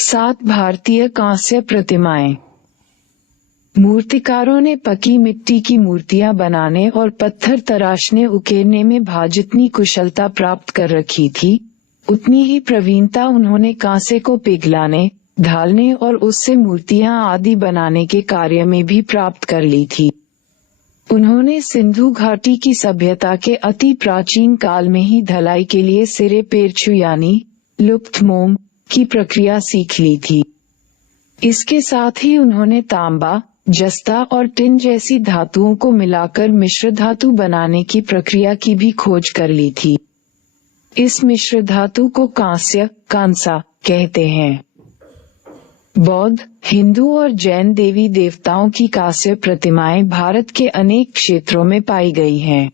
7 भारतीय कांस्य प्रतिमाएं। मूर्तिकारों ने पकी मिट्टी की मूर्तियां बनाने और पत्थर तराशने उकेरने में जितनी कुशलता प्राप्त कर रखी थी, उतनी ही प्रवीणता उन्होंने कांसे को पिघलाने, ढालने और उससे मूर्तियां आदि बनाने के कार्य में भी प्राप्त कर ली थी। उन्होंने सिंधु घाटी की सभ्यता के अति प्राचीन काल में ही ढलाई के लिए सिरे पेरछू यानी लुप्त मोम की प्रक्रिया सीख ली थी। इसके साथ ही उन्होंने तांबा, जस्ता और टिन जैसी धातुओं को मिलाकर मिश्र धातु बनाने की प्रक्रिया की भी खोज कर ली थी। इस मिश्र धातु को कांस्य, कांसा कहते हैं। बौद्ध, हिंदू और जैन देवी देवताओं की कांस्य प्रतिमाएं भारत के अनेक क्षेत्रों में पाई गई हैं।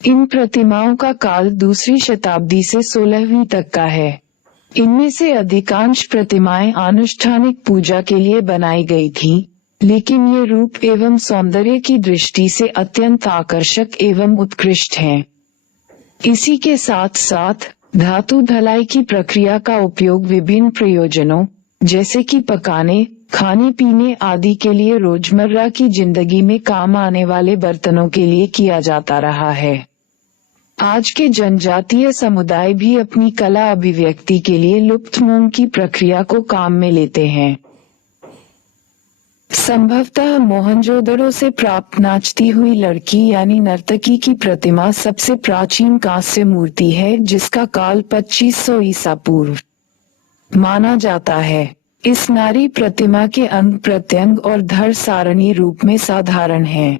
इन प्रतिमाओं का काल दूसरी शताब्दी से 16वीं तक का है। इनमें से अधिकांश प्रतिमाएं आनुष्ठानिक पूजा के लिए बनाई गई थीं, लेकिन ये रूप एवं सौंदर्य की दृष्टि से अत्यंत आकर्षक एवं उत्कृष्ट हैं। इसी के साथ साथ धातु ढलाई की प्रक्रिया का उपयोग विभिन्न प्रयोजनों जैसे कि पकाने, खाने पीने आदि के लिए रोजमर्रा की जिंदगी में काम आने वाले बर्तनों के लिए किया जाता रहा है। आज के जनजातीय समुदाय भी अपनी कला अभिव्यक्ति के लिए लुप्त मोम की प्रक्रिया को काम में लेते हैं। संभवतः मोहनजोदड़ो से प्राप्त नाचती हुई लड़की यानी नर्तकी की प्रतिमा सबसे प्राचीन कांस्य मूर्ति है, जिसका काल 2500 ईसा पूर्व माना जाता है। इस नारी प्रतिमा के अंग प्रत्यंग और धड़ सारणी रूप में साधारण हैं।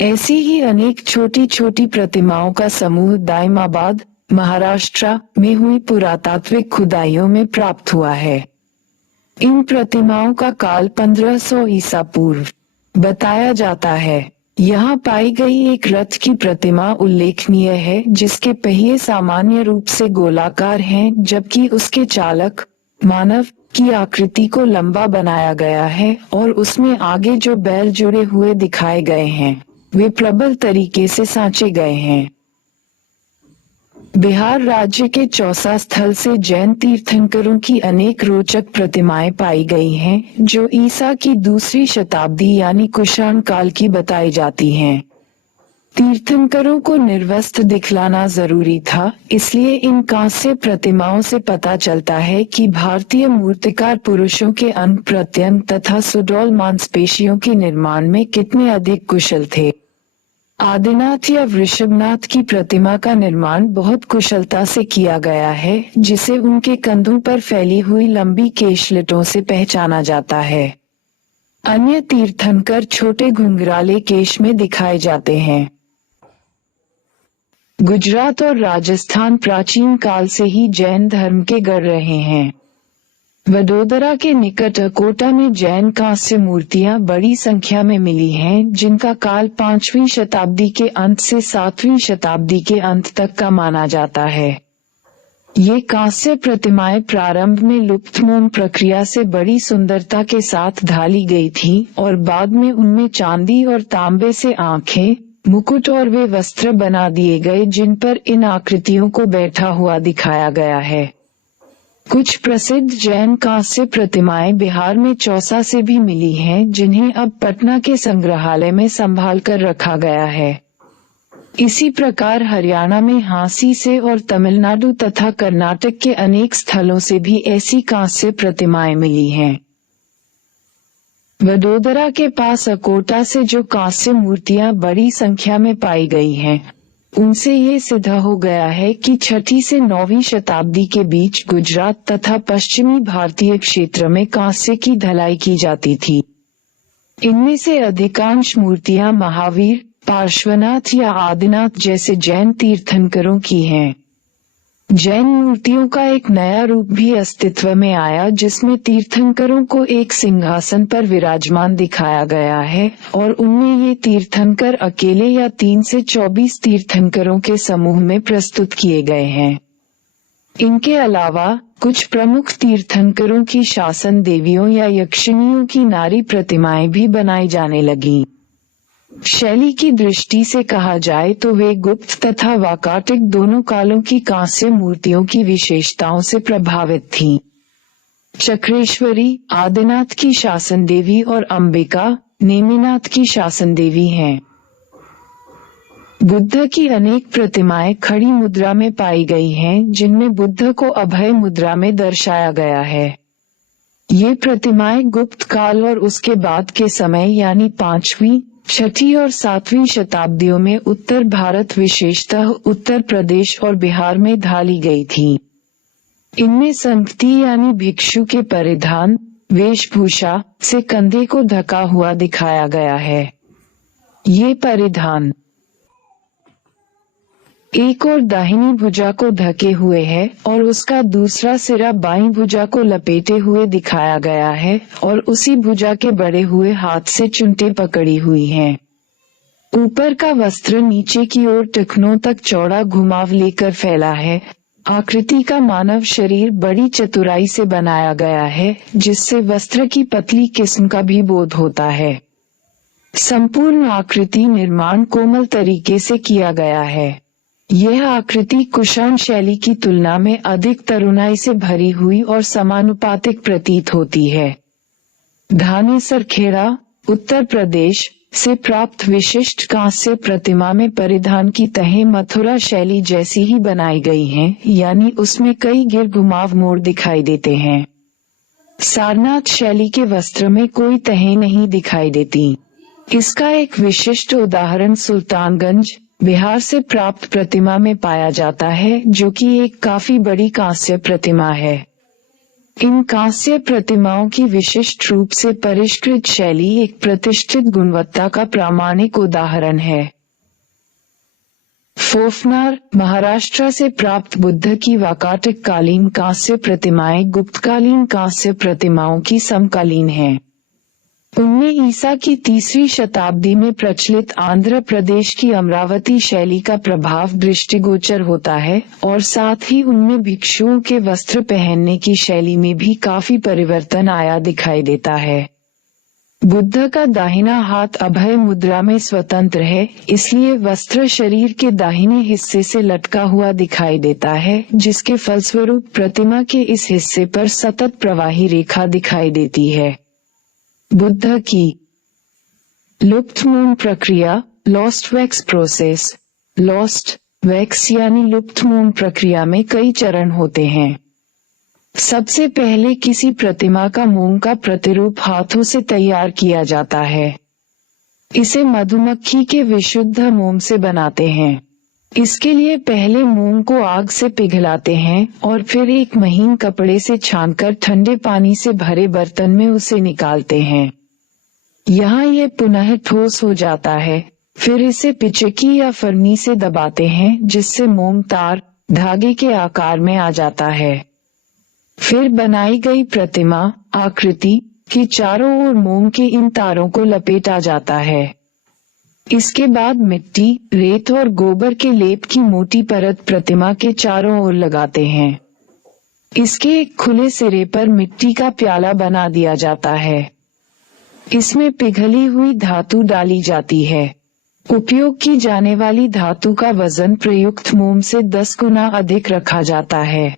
ऐसी ही अनेक छोटी छोटी प्रतिमाओं का समूह दाइमाबाद, महाराष्ट्र में हुई पुरातात्विक खुदाइयों में प्राप्त हुआ है। इन प्रतिमाओं का काल 1500 ईसा पूर्व बताया जाता है। यहाँ पाई गई एक रथ की प्रतिमा उल्लेखनीय है, जिसके पहिए सामान्य रूप से गोलाकार हैं, जबकि उसके चालक मानव की आकृति को लंबा बनाया गया है और उसमें आगे जो बैल जुड़े हुए दिखाए गए हैं, वे प्रबल तरीके से सांचे गए हैं। बिहार राज्य के चौसा स्थल से जैन तीर्थंकरों की अनेक रोचक प्रतिमाएं पाई गई हैं, जो ईसा की दूसरी शताब्दी यानी कुषाण काल की बताई जाती हैं। तीर्थंकरों को निर्वस्त्र दिखलाना जरूरी था, इसलिए इन कांस्य प्रतिमाओं से पता चलता है कि भारतीय मूर्तिकार पुरुषों के अंग प्रत्यंग तथा सुडौल मांसपेशियों के निर्माण में कितने अधिक कुशल थे। आदिनाथ या वृषभनाथ की प्रतिमा का निर्माण बहुत कुशलता से किया गया है, जिसे उनके कंधों पर फैली हुई लंबी केशलटों से पहचाना जाता है। अन्य तीर्थंकर छोटे घुंघराले केश में दिखाए जाते हैं। गुजरात और राजस्थान प्राचीन काल से ही जैन धर्म के गढ़ रहे हैं। वडोदरा के निकट अकोटा में जैन कांस्य मूर्तियां बड़ी संख्या में मिली हैं, जिनका काल 5वीं शताब्दी के अंत से 7वीं शताब्दी के अंत तक का माना जाता है। ये कांस्य प्रतिमाएं प्रारंभ में लुप्त मोम प्रक्रिया से बड़ी सुंदरता के साथ ढाली गई थीं और बाद में उनमें चांदी और तांबे से आंखें, मुकुट और वे वस्त्र बना दिए गए जिन पर इन आकृतियों को बैठा हुआ दिखाया गया है। कुछ प्रसिद्ध जैन कांस्य प्रतिमाएं बिहार में चौसा से भी मिली हैं, जिन्हें अब पटना के संग्रहालय में संभाल कर रखा गया है। इसी प्रकार हरियाणा में हांसी से और तमिलनाडु तथा कर्नाटक के अनेक स्थलों से भी ऐसी कांस्य प्रतिमाएं मिली हैं। वडोदरा के पास अकोटा से जो कांस्य मूर्तियां बड़ी संख्या में पाई गई हैं, उनसे ये सिद्ध हो गया है कि 6वीं से 9वीं शताब्दी के बीच गुजरात तथा पश्चिमी भारतीय क्षेत्र में कांस्य की ढलाई की जाती थी। इनमें से अधिकांश मूर्तियां महावीर, पार्श्वनाथ या आदिनाथ जैसे जैन तीर्थंकरों की हैं। जैन मूर्तियों का एक नया रूप भी अस्तित्व में आया, जिसमें तीर्थंकरों को एक सिंहासन पर विराजमान दिखाया गया है और उनमें ये तीर्थंकर अकेले या 3 से 24 तीर्थंकरों के समूह में प्रस्तुत किए गए हैं। इनके अलावा कुछ प्रमुख तीर्थंकरों की शासन देवियों या यक्षिणियों की नारी प्रतिमाएं भी बनाई जाने लगीं। शैली की दृष्टि से कहा जाए तो वे गुप्त तथा वाकाटिक दोनों कालों की कांस्य मूर्तियों की विशेषताओं से प्रभावित थीं। चक्रेश्वरी आदिनाथ की शासन देवी और अंबिका नेमिनाथ की शासन देवी हैं। बुद्ध की अनेक प्रतिमाएं खड़ी मुद्रा में पाई गई हैं, जिनमें बुद्ध को अभय मुद्रा में दर्शाया गया है। ये प्रतिमाएं गुप्त काल और उसके बाद के समय यानी 5वीं, 6ठी और 7वीं शताब्दियों में उत्तर भारत विशेषतः उत्तर प्रदेश और बिहार में ढाली गई थीं। इनमें संगति यानी भिक्षु के परिधान वेशभूषा से कंधे को ढका हुआ दिखाया गया है। ये परिधान एक और दाहिनी भुजा को ढके हुए है और उसका दूसरा सिरा बाईं भुजा को लपेटे हुए दिखाया गया है और उसी भुजा के बढ़े हुए हाथ से चुंटे पकड़ी हुई हैं। ऊपर का वस्त्र नीचे की ओर टखनों तक चौड़ा घुमाव लेकर फैला है। आकृति का मानव शरीर बड़ी चतुराई से बनाया गया है, जिससे वस्त्र की पतली किस्म का भी बोध होता है। संपूर्ण आकृति निर्माण कोमल तरीके से किया गया है। यह आकृति कुषाण शैली की तुलना में अधिक तरुणाई से भरी हुई और समानुपातिक प्रतीत होती है। धाने सरखेड़ा उत्तर प्रदेश से प्राप्त विशिष्ट कांस्य प्रतिमा में परिधान की तहें मथुरा शैली जैसी ही बनाई गई हैं, यानी उसमें कई गिर घुमाव मोड़ दिखाई देते हैं। सारनाथ शैली के वस्त्र में कोई तहें नहीं दिखाई देती। इसका एक विशिष्ट उदाहरण सुल्तानगंज बिहार से प्राप्त प्रतिमा में पाया जाता है, जो कि एक काफी बड़ी कांस्य प्रतिमा है। इन कांस्य प्रतिमाओं की विशिष्ट रूप से परिष्कृत शैली एक प्रतिष्ठित गुणवत्ता का प्रामाणिक उदाहरण है। फोफनार महाराष्ट्र से प्राप्त बुद्ध की वाकाटक कालीन कांस्य प्रतिमाएं गुप्तकालीन कांस्य प्रतिमाओं की समकालीन हैं। उनमें ईसा की 3वीं शताब्दी में प्रचलित आंध्र प्रदेश की अमरावती शैली का प्रभाव दृष्टिगोचर होता है और साथ ही उनमें भिक्षुओं के वस्त्र पहनने की शैली में भी काफी परिवर्तन आया दिखाई देता है। बुद्ध का दाहिना हाथ अभय मुद्रा में स्वतंत्र है, इसलिए वस्त्र शरीर के दाहिने हिस्से से लटका हुआ दिखाई देता है, जिसके फलस्वरूप प्रतिमा के इस हिस्से पर सतत प्रवाही रेखा दिखाई देती है। बुद्ध की लुप्त मोम प्रक्रिया lost wax process. Lost wax यानी लुप्त मोम प्रक्रिया में कई चरण होते हैं। सबसे पहले किसी प्रतिमा का मोम का प्रतिरूप हाथों से तैयार किया जाता है। इसे मधुमक्खी के विशुद्ध मोम से बनाते हैं। इसके लिए पहले मोम को आग से पिघलाते हैं और फिर एक महीन कपड़े से छानकर ठंडे पानी से भरे बर्तन में उसे निकालते हैं। यहाँ ये पुनः ठोस हो जाता है। फिर इसे पिचकी या फरनी से दबाते हैं, जिससे मोम तार धागे के आकार में आ जाता है। फिर बनाई गई प्रतिमा आकृति की चारों ओर मोम के इन तारों को लपेटा जाता है। इसके बाद मिट्टी, रेत और गोबर के लेप की मोटी परत प्रतिमा के चारों ओर लगाते हैं। इसके एक खुले सिरे पर मिट्टी का प्याला बना दिया जाता है। इसमें पिघली हुई धातु डाली जाती है। उपयोग की जाने वाली धातु का वजन प्रयुक्त मोम से 10 गुना अधिक रखा जाता है।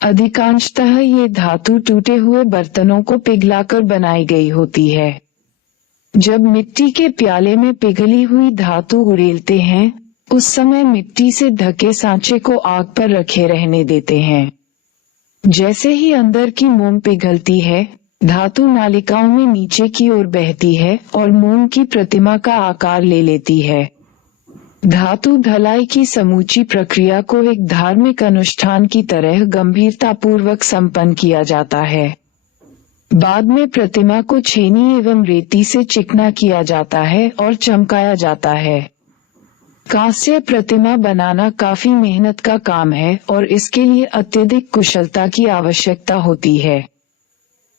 अधिकांशतः ये धातु टूटे हुए बर्तनों को पिघलाकर बनाई गई होती है। जब मिट्टी के प्याले में पिघली हुई धातु उड़ेलते हैं, उस समय मिट्टी से ढके सांचे को आग पर रखे रहने देते हैं। जैसे ही अंदर की मोम पिघलती है, धातु नालिकाओं में नीचे की ओर बहती है और मोम की प्रतिमा का आकार ले लेती है। धातु ढलाई की समूची प्रक्रिया को एक धार्मिक अनुष्ठान की तरह गंभीरतापूर्वक संपन्न किया जाता है। बाद में प्रतिमा को छेनी एवं रेती से चिकना किया जाता है और चमकाया जाता है। कांस्य प्रतिमा बनाना काफी मेहनत का काम है और इसके लिए अत्यधिक कुशलता की आवश्यकता होती है।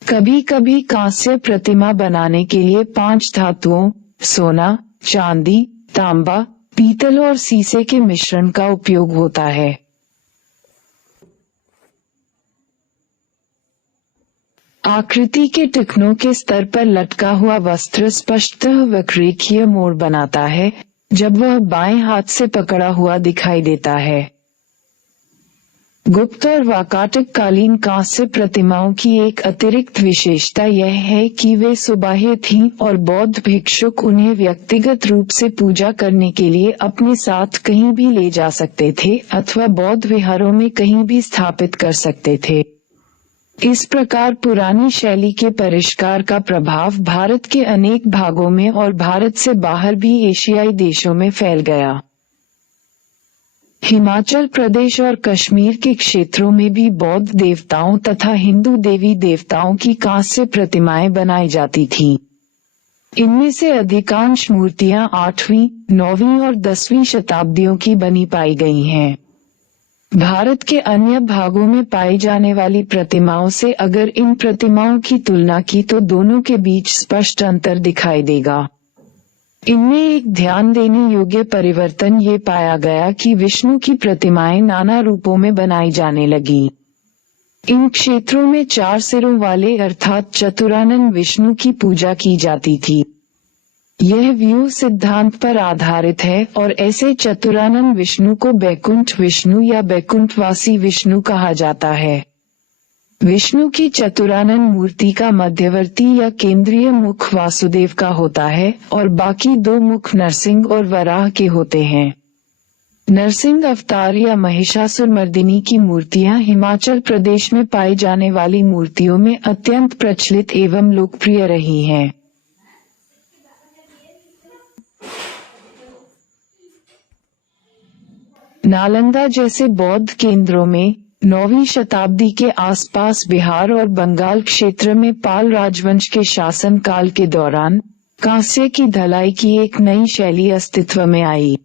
कभी कभी कांस्य प्रतिमा बनाने के लिए 5 धातुओं सोना, चांदी, तांबा, पीतल और शीशे के मिश्रण का उपयोग होता है। आकृति के टखनों के स्तर पर लटका हुआ वस्त्र स्पष्टतः वक्रेखीय मोड़ बनाता है जब वह बाएं हाथ से पकड़ा हुआ दिखाई देता है। गुप्त और वाकाटक कालीन कांस्य प्रतिमाओं की एक अतिरिक्त विशेषता यह है कि वे सुबाह्य थीं और बौद्ध भिक्षुक उन्हें व्यक्तिगत रूप से पूजा करने के लिए अपने साथ कहीं भी ले जा सकते थे अथवा बौद्ध विहारों में कहीं भी स्थापित कर सकते थे। इस प्रकार पुरानी शैली के परिष्कार का प्रभाव भारत के अनेक भागों में और भारत से बाहर भी एशियाई देशों में फैल गया। हिमाचल प्रदेश और कश्मीर के क्षेत्रों में भी बौद्ध देवताओं तथा हिंदू देवी देवताओं की कांस्य प्रतिमाएं बनाई जाती थीं। इनमें से अधिकांश मूर्तियां 8वीं, 9वीं और 10वीं शताब्दियों की बनी पाई गई हैं। भारत के अन्य भागों में पाई जाने वाली प्रतिमाओं से अगर इन प्रतिमाओं की तुलना की तो दोनों के बीच स्पष्ट अंतर दिखाई देगा। इनमें एक ध्यान देने योग्य परिवर्तन ये पाया गया कि विष्णु की प्रतिमाएं नाना रूपों में बनाई जाने लगी। इन क्षेत्रों में 4 सिरों वाले अर्थात चतुरानन विष्णु की पूजा की जाती थी। यह व्यूह सिद्धांत पर आधारित है और ऐसे चतुरानन विष्णु को बैकुंठ विष्णु या बैकुंठवासी विष्णु कहा जाता है। विष्णु की चतुरानन मूर्ति का मध्यवर्ती या केंद्रीय मुख वासुदेव का होता है और बाकी 2 मुख नरसिंह और वराह के होते हैं। नरसिंह अवतार या महिषासुरमर्दिनी की मूर्तियां हिमाचल प्रदेश में पाई जाने वाली मूर्तियों में अत्यंत प्रचलित एवं लोकप्रिय रही हैं। नालंदा जैसे बौद्ध केंद्रों में 9वीं शताब्दी के आसपास बिहार और बंगाल क्षेत्र में पाल राजवंश के शासन काल के दौरान कांस्य की धलाई की एक नई शैली अस्तित्व में आई।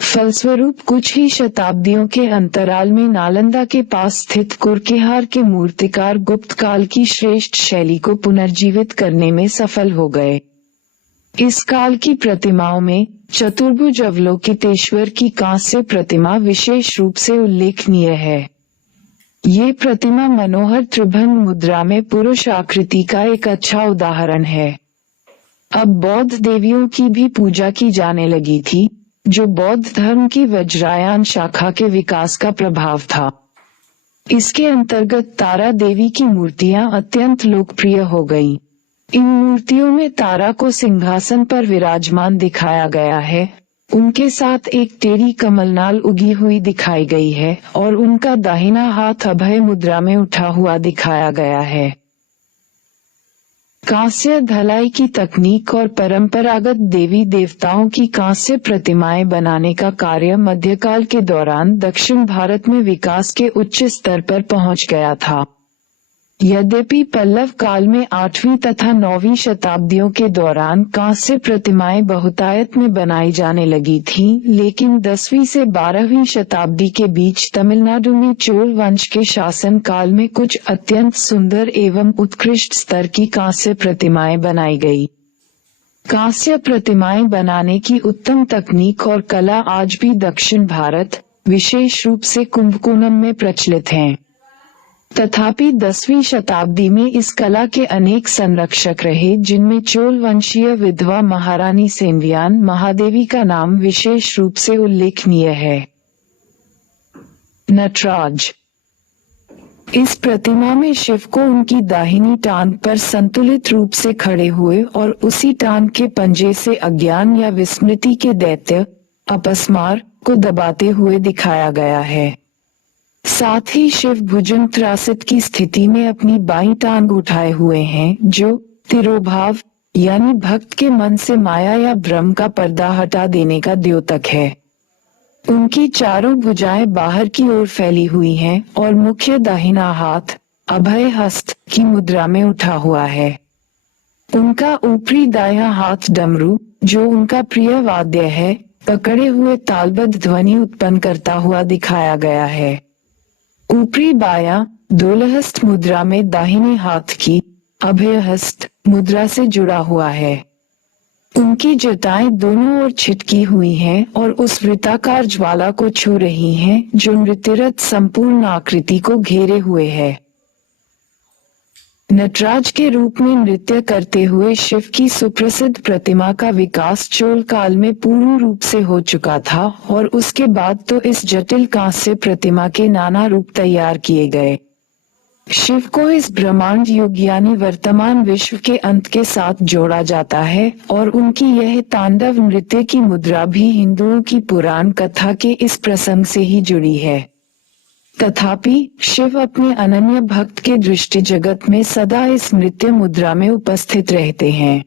फलस्वरूप कुछ ही शताब्दियों के अंतराल में नालंदा के पास स्थित कुरकेहार के मूर्तिकार गुप्त काल की श्रेष्ठ शैली को पुनर्जीवित करने में सफल हो गए। इस काल की प्रतिमाओं में चतुर्भुज अवलोकितेश्वर की कांस्य प्रतिमा विशेष रूप से उल्लेखनीय है। ये प्रतिमा मनोहर त्रिभंग मुद्रा में पुरुष आकृति का एक अच्छा उदाहरण है। अब बौद्ध देवियों की भी पूजा की जाने लगी थी, जो बौद्ध धर्म की वज्रायन शाखा के विकास का प्रभाव था। इसके अंतर्गत तारा देवी की मूर्तियां अत्यंत लोकप्रिय हो गईं। इन मूर्तियों में तारा को सिंहासन पर विराजमान दिखाया गया है, उनके साथ एक टेढ़ी कमलनाल उगी हुई दिखाई गई है और उनका दाहिना हाथ अभय मुद्रा में उठा हुआ दिखाया गया है। कांस्य धलाई की तकनीक और परंपरागत देवी देवताओं की कांस्य प्रतिमाएं बनाने का कार्य मध्यकाल के दौरान दक्षिण भारत में विकास के उच्च स्तर पर पहुंच गया था। यद्यपि पल्लव काल में 8वीं तथा 9वीं शताब्दियों के दौरान कांस्य प्रतिमाएं बहुतायत में बनाई जाने लगी थीं, लेकिन 10वीं से 12वीं शताब्दी के बीच तमिलनाडु में चोल वंश के शासन काल में कुछ अत्यंत सुंदर एवं उत्कृष्ट स्तर की कांस्य प्रतिमाएं बनाई गई। कांस्य प्रतिमाएं बनाने की उत्तम तकनीक और कला आज भी दक्षिण भारत, विशेष रूप से कुंभकोणम में प्रचलित हैं। तथापि 10वीं शताब्दी में इस कला के अनेक संरक्षक रहे, जिनमें चोल वंशीय विधवा महारानी सेनवियान महादेवी का नाम विशेष रूप से उल्लेखनीय है। नटराज। इस प्रतिमा में शिव को उनकी दाहिनी टांग पर संतुलित रूप से खड़े हुए और उसी टांग के पंजे से अज्ञान या विस्मृति के दैत्य अपस्मार को दबाते हुए दिखाया गया है। साथ ही शिव भुजंगत्रासित की स्थिति में अपनी बाईं टांग उठाए हुए हैं, जो तिरोभाव यानी भक्त के मन से माया या भ्रम का पर्दा हटा देने का द्योतक है। उनकी चारों भुजाएं बाहर की ओर फैली हुई हैं और मुख्य दाहिना हाथ अभय हस्त की मुद्रा में उठा हुआ है। उनका ऊपरी दायां हाथ डमरू, जो उनका प्रिय वाद्य है, पकड़े हुए तालबद्ध ध्वनि उत्पन्न करता हुआ दिखाया गया है। ऊपरी बायां दोलहस्त मुद्रा में दाहिने हाथ की अभयहस्त मुद्रा से जुड़ा हुआ है। उनकी जटाएं दोनों ओर छिटकी हुई हैं और उस वृत्ताकार ज्वाला को छू रही हैं, जो नृत्यरत संपूर्ण आकृति को घेरे हुए है। नटराज के रूप में नृत्य करते हुए शिव की सुप्रसिद्ध प्रतिमा का विकास चोल काल में पूर्ण रूप से हो चुका था और उसके बाद तो इस जटिल कांस्य प्रतिमा के नाना रूप तैयार किए गए। शिव को इस ब्रह्मांड युग यानी वर्तमान विश्व के अंत के साथ जोड़ा जाता है और उनकी यह तांडव नृत्य की मुद्रा भी हिंदुओं की पुराण कथा के इस प्रसंग से ही जुड़ी है। तथापि शिव अपने अनन्य भक्त के दृष्टि जगत में सदा इस नृत्य मुद्रा में उपस्थित रहते हैं।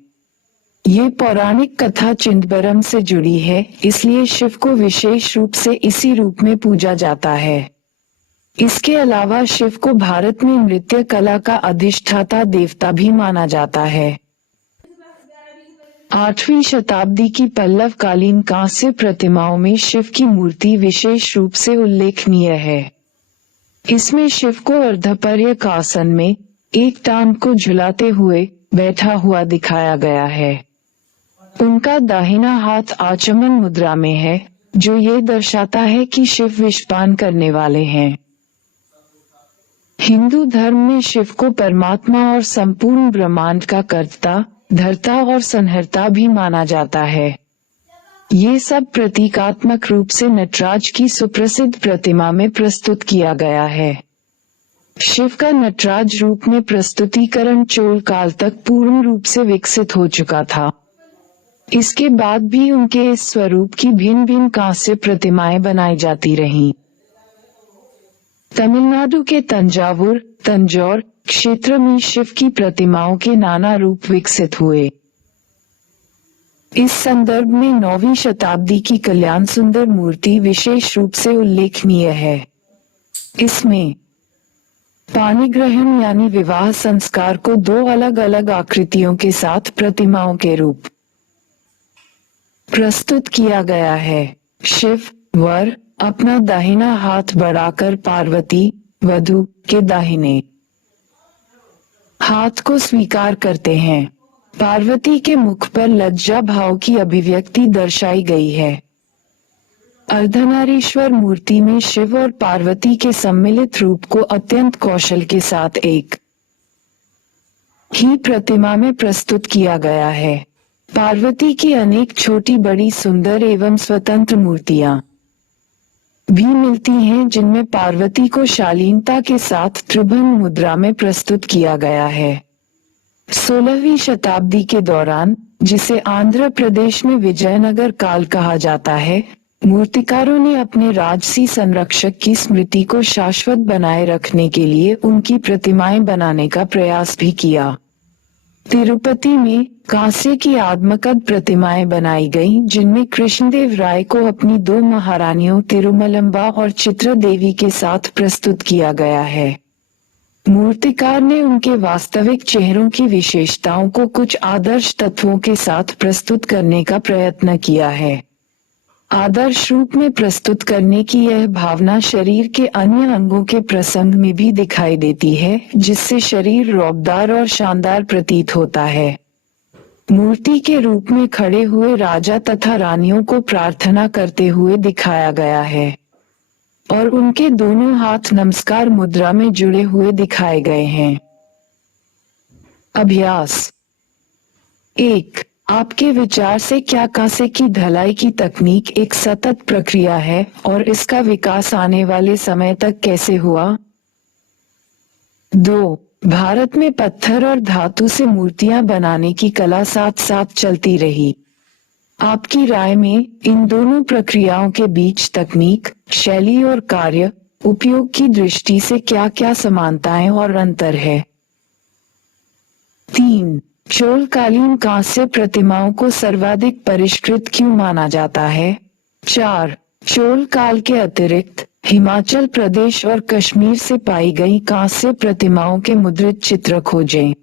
ये पौराणिक कथा चिदंबरम से जुड़ी है, इसलिए शिव को विशेष रूप से इसी रूप में पूजा जाता है। इसके अलावा शिव को भारत में नृत्य कला का अधिष्ठाता देवता भी माना जाता है। 8वीं शताब्दी की पल्लव कालीन कांस्य प्रतिमाओं में शिव की मूर्ति विशेष रूप से उल्लेखनीय है। इसमें शिव को अर्धपर्यक आसन में एक टांग को झुलाते हुए बैठा हुआ दिखाया गया है। उनका दाहिना हाथ आचमन मुद्रा में है, जो ये दर्शाता है कि शिव विषपान करने वाले हैं। हिंदू धर्म में शिव को परमात्मा और संपूर्ण ब्रह्मांड का कर्ता, धर्ता और संहर्ता भी माना जाता है। ये सब प्रतीकात्मक रूप से नटराज की सुप्रसिद्ध प्रतिमा में प्रस्तुत किया गया है। शिव का नटराज रूप में प्रस्तुतिकरण चोल काल तक पूर्ण रूप से विकसित हो चुका था। इसके बाद भी उनके इस स्वरूप की भिन्न भिन्न कांस्य प्रतिमाएं बनाई जाती रहीं। तमिलनाडु के तंजौर क्षेत्र में शिव की प्रतिमाओं के नाना रूप विकसित हुए। इस संदर्भ में 9वीं शताब्दी की कल्याण सुंदर मूर्ति विशेष रूप से उल्लेखनीय है। इसमें पाणिग्रहण यानी विवाह संस्कार को 2 अलग अलग आकृतियों के साथ प्रतिमाओं के रूप प्रस्तुत किया गया है। शिव वर अपना दाहिना हाथ बढ़ाकर पार्वती वधू के दाहिने हाथ को स्वीकार करते हैं। पार्वती के मुख पर लज्जा भाव की अभिव्यक्ति दर्शाई गई है। अर्धनारीश्वर मूर्ति में शिव और पार्वती के सम्मिलित रूप को अत्यंत कौशल के साथ एक ही प्रतिमा में प्रस्तुत किया गया है। पार्वती की अनेक छोटी बड़ी सुंदर एवं स्वतंत्र मूर्तियां भी मिलती हैं, जिनमें पार्वती को शालीनता के साथ त्रिभंग मुद्रा में प्रस्तुत किया गया है। 16वीं शताब्दी के दौरान, जिसे आंध्र प्रदेश में विजयनगर काल कहा जाता है, मूर्तिकारों ने अपने राजसी संरक्षक की स्मृति को शाश्वत बनाए रखने के लिए उनकी प्रतिमाएं बनाने का प्रयास भी किया। तिरुपति में कांस्य की आत्मकद प्रतिमाएं बनाई गईं, जिनमें कृष्णदेव राय को अपनी 2 महारानियों तिरुमलंबा और चित्रा देवी के साथ प्रस्तुत किया गया है। मूर्तिकार ने उनके वास्तविक चेहरों की विशेषताओं को कुछ आदर्श तत्वों के साथ प्रस्तुत करने का प्रयत्न किया है। आदर्श रूप में प्रस्तुत करने की यह भावना शरीर के अन्य अंगों के प्रसंग में भी दिखाई देती है, जिससे शरीर रौबदार और शानदार प्रतीत होता है। मूर्ति के रूप में खड़े हुए राजा तथा रानियों को प्रार्थना करते हुए दिखाया गया है और उनके दोनों हाथ नमस्कार मुद्रा में जुड़े हुए दिखाए गए हैं। अभ्यास 1। आपके विचार से क्या कांसे की ढलाई की तकनीक एक सतत प्रक्रिया है और इसका विकास आने वाले समय तक कैसे हुआ? 2. भारत में पत्थर और धातु से मूर्तियां बनाने की कला साथ साथ चलती रही। आपकी राय में इन दोनों प्रक्रियाओं के बीच तकनीक, शैली और कार्य उपयोग की दृष्टि से क्या क्या समानताएं और अंतर है? 3. चोलकालीन कांस्य प्रतिमाओं को सर्वाधिक परिष्कृत क्यों माना जाता है? 4. चोल काल के अतिरिक्त हिमाचल प्रदेश और कश्मीर से पाई गई कांस्य प्रतिमाओं के मुद्रित चित्र खोजें।